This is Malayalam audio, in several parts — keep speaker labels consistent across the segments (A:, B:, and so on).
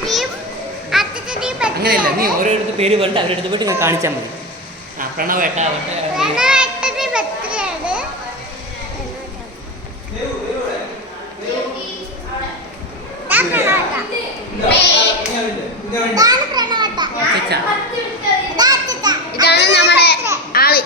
A: അങ്ങനെയല്ല, നീ ഓരോരുത്തർ പേര് പറഞ്ഞിട്ട് അവരുടെ അടുത്ത് പോയിട്ട് കാണിച്ചാൽ മതി. ആ പ്രണവേട്ട
B: ഇതാണ് നമ്മുടെ ആള്.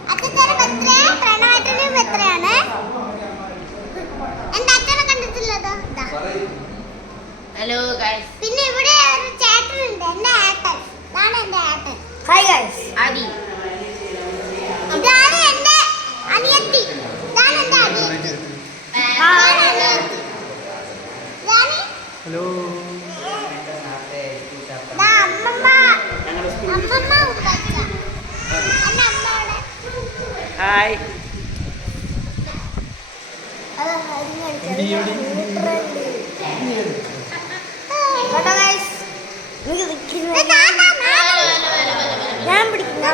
B: Hello guys.
C: പിന്നെ ഇവിടെ ഒരു ചേട്ടനുണ്ട്, എന്റെ ഏട്ടൻ. ഇതാണ് എന്റെ ഏട്ടൻ.
B: Hi guys. ആദി.
C: ഇതാണ് എന്റെ അനിയത്തി. ഇതാണ് എന്റെ അനിയത്തി.
A: ഹലോ.
C: അമ്മമ്മ ഉപ്പച്ച. എന്റെ അമ്മയുടെ
A: ഹായ്.
C: ഞാൻ പിടിക്കുന്നു.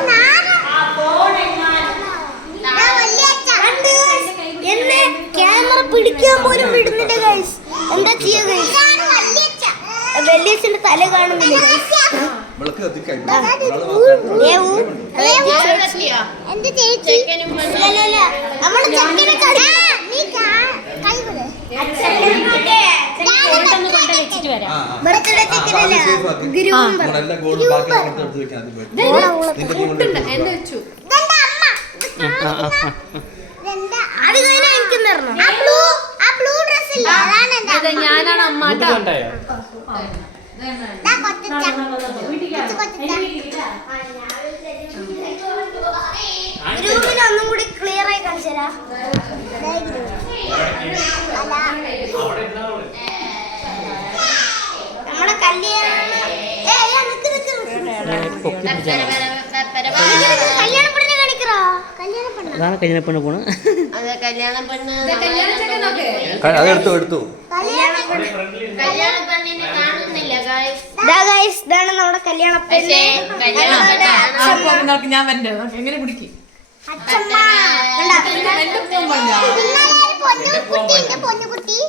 B: എന്നെ ക്യാമറ പിടിക്കാൻ പോലും വിടുന്നില്ല ഗൈസ്. എന്താ ചെയ്യാ ഗൈസ്? വലിയച്ഛന്റെ തല കാണുന്നില്ല ഗൈസ്.
C: എന്റെ ചേച്ചി നമ്മള് ചെക്കനെ ബർത്ത്ഡേ ചെക്കനല്ല, ഗ്രൂം.
B: ഞാനാണ് അമ്മ. ഗ്രൂപ്പിനൊന്നും കൂടി ക്ലിയർ ആയി കാണിച്ചരാ. നമ്മുടെ കല്യാണം
A: അതാണ് കല്യാണപ്പെണ്ണ് പോണ്.
B: ഇതാണ് നമ്മുടെ കല്യാണ പെണ്ണ്.
D: ഞാൻ വരണ്ടേ? എങ്ങനെ പിടിക്കും?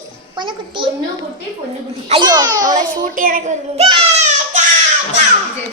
B: അയ്യോ, അവളെ ഷൂട്ട് ചെയ്യാനൊക്കെ വരുന്നു.